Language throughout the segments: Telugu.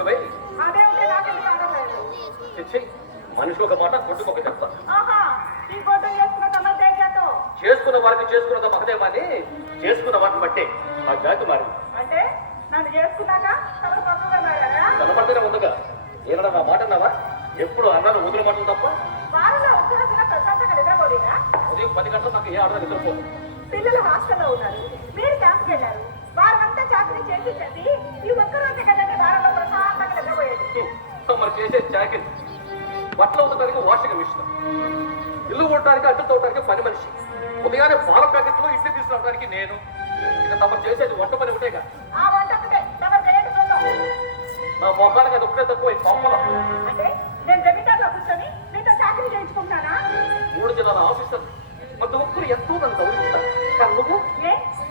ఎక్కువై మనిషి ఒక మాట కొట్టుకు ఒక చెప్తా చేసుకున్న వారికి చేసుకున్నది మహదేవాన్ని చేసుకున్న వాటిని బట్టే ఆ జాతి మారి అంటే నన్ను చేసుకున్నాక కనపడితేనే ఉందిగా ఏమన్నా నా మాట అన్నావా ఎప్పుడు అన్నాను వదిలి మాటలు తప్ప ఉదయం 10 గంటల నాకు ఏ ఆర్డర్ నిద్రపోదు పిల్లలు హాస్టల్లో ఉన్నారు మీరు క్యాంప్కి వెళ్ళారు వారంతా చాకరీ చేసి చేసి ఈ ఒక్కరోజు కదండి వారంలో ప్రశాంతంగా నిద్రపోయేది మరి చేసే చాకరీ బట్టలు ఉతకడానికి వాషింగ్ మిషన్ ఇల్లు కొట్టడానికి అడ్డు తోవడానికి పని మనిషి ఉదయాన్నే పాల ప్యాకెట్లు ఇడ్లీ తీసుకురావడానికి నేను ఇక తమరు చేసేది వంట పని ఒకటేగా ఆ వంట ఒకటే తమరు చేయండి నా మొఖానికి అది ఒకటే తక్కువ పంపలం అంటే నేను జమీందారులో కూర్చొని మీతో చాకరీ చేయించుకుంటున్నానా 3 జిల్లాల ఆఫీసర్ మన ఒక్కరు ఎంతో నన్ను గౌరవిస్తాను కానీ నువ్వు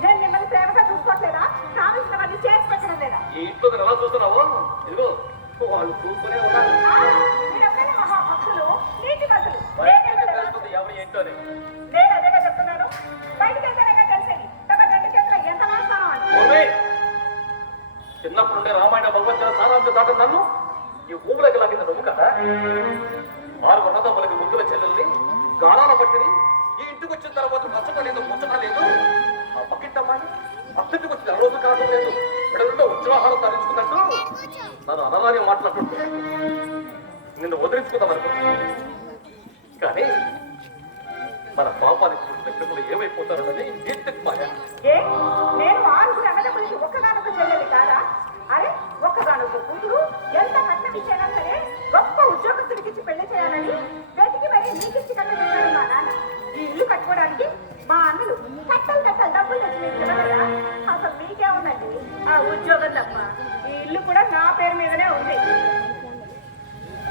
నేను మిమ్మల్ని ప్రేమగా చూసుకోవట్లేదా కావలసినవన్నీ చేసి పెట్టడం లేదా ఈ ఇంట్లో నేను ఎలా చూస్తున్నావో ఇదిగో వాళ్ళు చూస్తూనే ఉన్నారు మహాభక్తులు నీతి మంతులు తెలుస్తుంది ఎవరు ఏంటోనే నేను అదేగా చెప్తున్నాను బయటికి వెళ్తేనే తెలిసేది తమ 2 చేతుల ఎంత మాస్తాను అని చిన్నప్పుడుండే రామాయణ భగవద్గీత సారాంశం దాటి నన్ను ఈ ఊపిలోకి లాగిన నువ్వు కదా 6 ఉన్నదమ్మలకి ముద్దుల చెల్లెల్ని గానాల బట్టిని ఈ ఇంటికి వచ్చిన తర్వాత నచ్చట లేదు ముచ్చట లేదు ఆ పక్కింటమ్మాయి అత్తింటికి వచ్చిన రోజు కావడం లేదు ఇక్కడ ఉత్సాహారం తరించుకున్నట్టు నన్ను అనరాని మాట్లాడుతుంటే నిన్ను వదిలించుకుందాం అనుకుంటున్నాను కానీ మన పాపానికి పుట్టిన పిల్లలు ఏమైపోతారన్నది ఇంటికి మాయా నేను 6 అన్నదమ్ములకి ఒక్కగానొక్క చెల్లెలి కాదా అరే ఒక్కగానొక్క కూతురు ఎంత కట్నం ఇచ్చైనా సరే గొప్ప ఉద్యోగస్తుడికిచ్చి పెళ్లి చేయాలని వెతికి మరి నీకిచ్చి కట్ట చేశాడు మా నాన్న ఈ ఇల్లు కట్టుకోవడానికి మా అన్నలు కట్టలు డబ్బులు తెచ్చి మీకు ఇవ్వగలరా అసలు మీకేముందండి ఆ ఉద్యోగం తప్ప ఈ ఇల్లు కూడా నా పేరు మీదనే ఉంది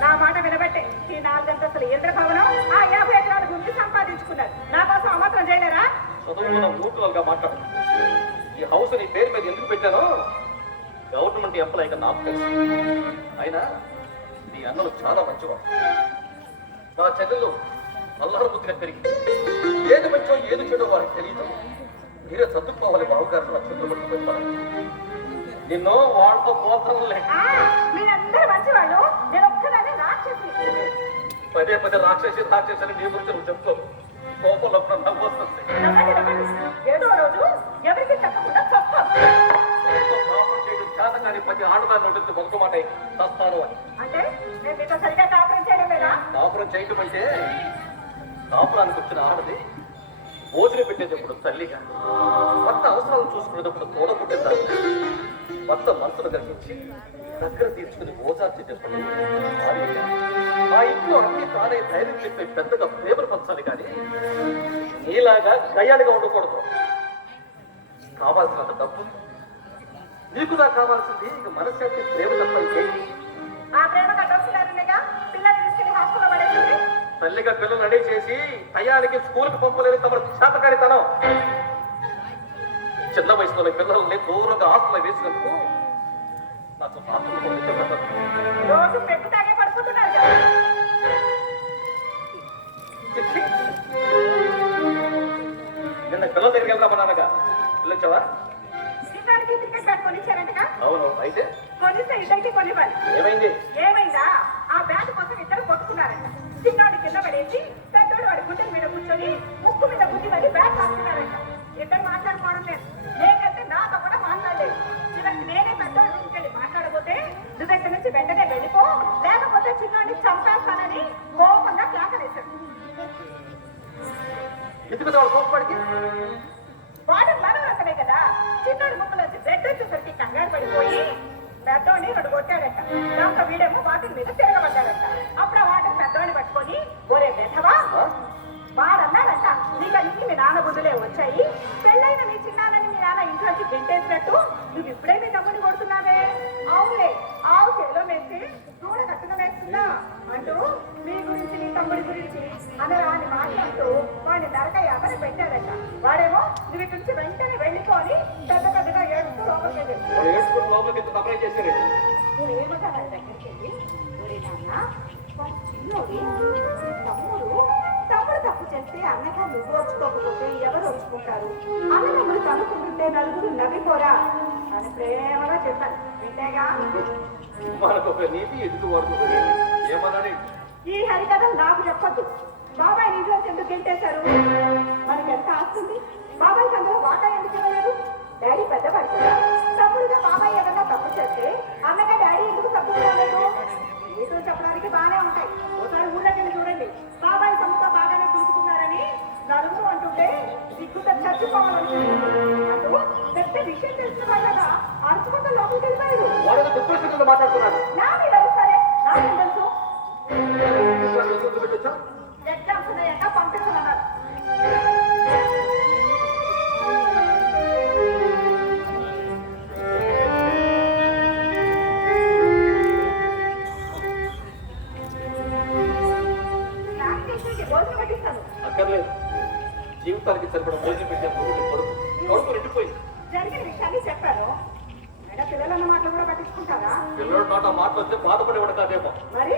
నా మాట వినబట్టే ఈ 4 అంతస్తుల ఇంద్రభవనం ఆ 50 ఎకరాల భూమిని సంపాదించుకున్నారు నా కోసం అమాత్రం చేయలేరా చదువుకున్న మూర్ఖులుగా మాట్లాడు ఈ హౌస్ నీ పేరు మీద ఎందుకు పెట్టానో గవర్నమెంట్ ఎంప్లాయ్ నాకు తెలుసు అయినా నీ అన్నలు చాలా మంచివాడు నా చెల్లెలు అల్లరి బుద్ధిగా పెరిగి ఏది మంచో ఏది చెడో వారికి తెలియదు మీరే చదువుకోవాలి బావగారు నా చెల్లెలు బట్టి పెడతారు నిన్ను వాళ్ళతో పోతాను మీరందరూ మంచివాళ్ళు నేను ఒక్కదాన్ని రాక్షసి పదే రాక్షసి రాక్షసి నీ గురించి నువ్వు చెప్తావు కోపంలో నవ్వు వస్తుంది ఏదో రోజు ఎవరికి చెప్పకుండా పాపం చేయడం చేత కానీ ప్రతి ఆడదాన్ని ఉంటుంది మొదటి మాట చస్తాను అని అంటే నేను మీతో సరిగా కాపురం చేయడం లేదా కాపురం చేయటం అంటే కాపురానికి వచ్చిన ఆడది భోజనం పెట్టేటప్పుడు తల్లిగా భర్త అవసరాలను చూసుకునేటప్పుడు తోడపుట్టేదాన్ని భర్త మనసును గ్రహించి దగ్గర తీర్చుకుని ఓదార్చేటప్పుడు ఆ ఇంట్లో అన్ని తానే ధైర్యం చెప్పే పెద్దగా ప్రేమను పంచాలి కానీ నీలాగా గయ్యాడిగా ఉండకూడదు కావాల్సినంత డబ్బు నీకు నాకు కావాల్సింది ఇక మనశ్శాంతి ప్రేమ తప్ప ఇంకేంటి ఆ ప్రేమ కట్టొస్తున్నారుగా పిల్లలు తీసుకెళ్లి హాస్టల్లో పడేసింది తల్లిగా పిల్లలు రెడీ చేసి టయానికి స్కూల్కి పంపలేదు తమ శాతకారితనం చిన్న వయసులో పిల్లల్ని దూరంగా హాస్టల్లో వేసినందుకు నాకు రోజు పెద్ద తాగే పడుకుంటున్నారు కదా నిన్న పిల్లల దగ్గరికి వెళ్దామన్నానగా పిల్లొచ్చావా క్రికెట్ బ్యాట్ కొనిచ్చారంటగా అవును అయితే కొనిస్తే ఇద్దరికి కొనివ్వాలి ఏమైందా ఆ బ్యాట్ కోసం ఇద్దరు కొట్టుకున్నారంట చిన్నవాడి కింద పడేసి పెద్దోడు వాడి గుండెల మీద కూర్చొని ముక్కు మీద గుద్ది పడి బ్యాట్ లాక్కున్నారంట ఇద్దరు మాట్లాడుకోవడం లేదు నేనైతే నాతో కూడా మాట్లాడలేదు చివరికి నేనే పెద్దోడు రూమ్కి వెళ్ళి మాట్లాడబోతే నువ్వు దగ్గర నుంచి వెంటనే వెళ్ళిపో లేకపోతే చిన్నవాడిని చంపేస్తానని కోపంగా కేకలేశాడు వాడు మనవరకనే కదా చిన్నోడి ముక్కలు వచ్చి బ్లడ్ వచ్చేసరికి కంగారు పడిపోయి పెద్దోడిని రెండు కొట్టాడట దాంతో వీడేమో వాటి మీద తిరగబడ్డాడట అప్పుడు ఆ వాటిని పెద్దోడిని పట్టుకొని ఒరే వెధవా వాడన్నాడట నీకన్నీ మీ నాన్న బుద్ధులే వచ్చాయి పెళ్ళైన మీ చిన్నానని మీ నాన్న ఇంట్లోకి గెంటేసినట్టు నువ్వు ఇప్పుడే మీ తమ్ముడిని కొడుతున్నావే అవునులే ఆవు చేలో వేసి దూడ కట్టున వేస్తుందా అంటూ మీ గురించి నీ తమ్ముడి గురించి అనరాని మాట్లాడుతూ వాడిని నరక ఎవరు పెట్టాడట వాడేమో నువ్వు ఇటు నుంచి వెంటనే వెళ్ళిపోని పెద్ద పెద్దగా ఏడుస్తూ లోపలికి నువ్వు ఏమంటావు దగ్గరికి వెళ్ళి ఒరే నాన్న చిన్నోడి తమ్ముడు తప్పు చేస్తే అన్నగా నువ్వు వచ్చుకోకపోతే ఎవరు వచ్చుకుంటారు అన్నదమ్ముడు కనుక్కుంటుంటే నలుగురు నవ్విపోరా అని ప్రేమగా చెప్పాను వింటేగా మనకు ఒక నీతి ఎదుటి వాడికి ఒక నీతి. ఏమన్నాడు? ఈ హరికథలు నాకు చెప్పొద్దు. బాబాయ్ ఇంట్లో ఎందుకు గెంటేశారు? మనకి ఎంత ఆస్తుంది? బాబాయ్ అందులో వాటా ఎందుకు ఇవ్వలేదు? డాడీ పెద్ద పడుతుందా? తప్పుడుగా బాబాయ్ ఏదన్నా తప్పు చేస్తే అన్నగా డాడీ ఎందుకు తప్పు చేయలేదు? ఏదో చెప్పడానికి బాగానే ఉంటాయి. ఒకసారి ఊళ్ళోకి వెళ్ళి చూడండి. బాబాయ్ సొంతగా బాగానే చూసుకున్నారని నలుగురు అంటుంటే సిగ్గుతో చచ్చిపోవాలనుకుంటున్నారు. అంటూ పెద్ద విషయం తెలిసిన వాళ్ళగా అరుచుకుంటూ లోపలికి వెళ్ళిపోయారు. వాడు డిప్రెషన్ మాట్లాడుతున్నాడు. నా మీద సరే నాకేం తెలుసు? పెట్టొచ్చా? ఎగ్జామ్స్ ఉన్నాయట పంపించమన్నారు. భోజనం పట్టిస్తాను. అక్కర్లేదు. జీవితానికి సరిపడ భోజనం పెట్టేప్పుడు కడుపు నిండిపోయింది. జరిగిన విషయాన్ని చెప్పాను. అయినా పిల్లలన్న మాటలు కూడా పట్టించుకుంటారా? పిల్లడు నాట మాటలు వస్తే బాధపడేవాడు కాదేమో. మరి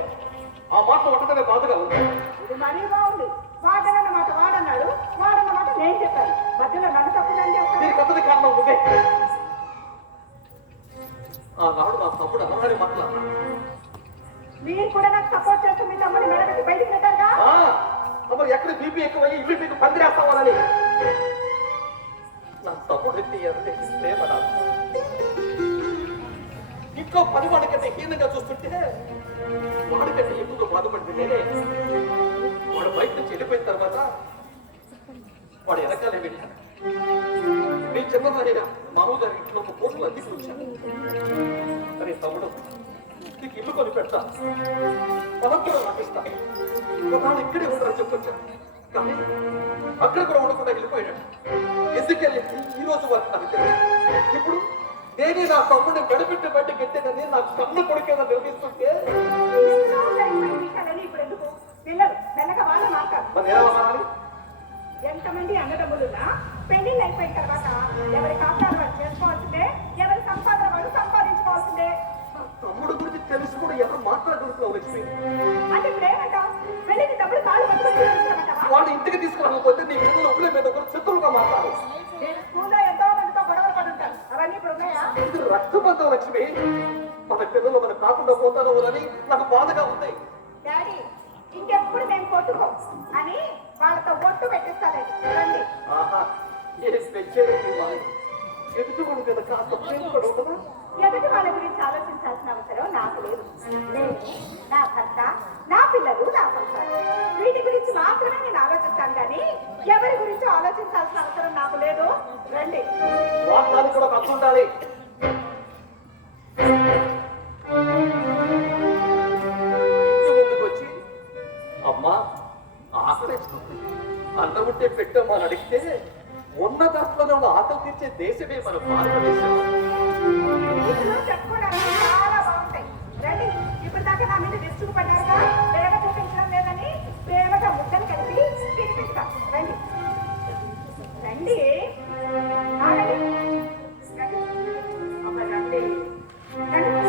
ఆ మాటలు వంటనే బాధగా ఉంది. ఇది మరీ బాగుంది. వాడన్న మాట వాడన్నాడు, వాడన్న మాట నేను చెప్పాను. మధ్యలో నన్ను తప్పుదని దీనికి చెప్తాను. అంతటి కారణం నువ్వే. ఆ నాడు నా తమ్ముడు అలానే మాట్లాడినా. మీరు కూడా నాకు సపోర్ట్ చేస్తూ మీ తమ్ముడిని మెడబెట్టి బయటికి పెట్టారుగా. మరి ఎక్కడ బీపీ ఎక్కువయ్యి ఇల్లు మీకు పందిరేస్తామని నా తమ్ముడు ఎత్తి ఎవరి ప్రేమ నాకు. ఇంట్లో పని వాడికంటే హీనంగా చూస్తుంటే వాడికంటే ఎక్కువ బాధపడింది నేనే. వాడు బయట నుంచి వెళ్ళిపోయిన తర్వాత వాడు వెనకాలే వెళ్ళాను. మీ చిన్నదానిగా మామూలు గారి ఇంట్లో ఒక కోట్లు అద్దెకి వచ్చాను. అరే తమ్ముడు, నీకు ఇల్లు కొని పెడతా, పొలం కూడా నాకు ఇస్తా, ఒకనాడు ఇక్కడే ఉండరని చెప్పొచ్చాను. కానీ అక్కడ కూడా ఉండకుండా వెళ్ళిపోయాడు. ఎందుకెళ్ళి ఈ రోజు వరకు నాకు తెలియదు. ఇప్పుడు నేనే నా తమ్ముడిని గడిపెట్టి బయట గెట్టేదని నా కన్ను కొడుకేదో నిర్మిస్తుంటే విషయాలని ఇప్పుడు ఎందుకు? పిల్లలు మెల్లగా వాళ్ళు మాట్లాడు. మరి ఎలా మారాలి? ఎంతమంది అన్నదమ్ములున్నా పెళ్లిళ్ళు అయిపోయిన తర్వాత ఎవరి కాపురాలు వారు చేసుకోవాల్సిందే, ఎవరి సంపాదన వారు సంపాదించుకోవాల్సిందే. తమ్ముడు గురించి తెలుసు కూడా ఎవరు మాట్లాడుతున్నావు లక్ష్మి? అంటే ఇప్పుడు ఏమంటావు? పెళ్లికి డబ్బులు కాలు పట్టుకొని తీసుకురమ్మంటావా? వాడు ఇంటికి తీసుకురాకపోతే నీ పిల్లలు ఒకరి మీద ఒకరు శత్రువుగా మాట్లాడు. నేను స్కూల్లో ఎంతో మందితో గొడవలు పడి ఉంటాను. అవన్నీ ఇప్పుడు ఉన్నాయా? ఇది రక్తబంధం లక్ష్మి. మన పిల్లలు మనం కాకుండా పోతారో అని నాకు బాధగా ఉంది. డాడీ ఇంకెప్పుడు నేను కొట్టుకో అని వాళ్ళతో ఒట్టు పెట్టిస్తాలేదు. రండి. ఆహా, ఏ పెంచేది ఎదుగుడు కదా కాస్త ప్రేమ కూడా ఉండదా? ఎదుటి వాళ్ళ గురించి ఆలోచించాల్సిన అవసరం నాకు లేదు. నేను, నా భర్త, నా పిల్లలు, నా సంసారం, వీటి గురించి మాత్రమే నేను ఆలోచిస్తాను కానీ ఎవరి గురించి ఆలోచించాల్సిన అవసరం నాకు లేదు. రండి. వాతాలు కూడా ఖర్చు ఉండాలి. ఇంటి ముందుకు వచ్చి అమ్మా ఆకలిస్తుంది, అన్నం ఉంటే పెట్టమ్మా అని అడిగితే ఉన్న దాంట్లోనే ఉన్న ఆకలి తీర్చే దేశమే మన భారతదేశం. ఇంట్లో చెప్పుకోవడానికి చాలా బాగుంటాయి. రండి. ఇప్పుడు దాకా నా మీద విసుగుపడ్డారుగా, ప్రేమ చూపించడం లేదని ప్రేమగా ముద్దలు కలిపి తినిపిస్తా. రండి రండి. ఆగండి. రండి. అమ్మ రండి. రండి.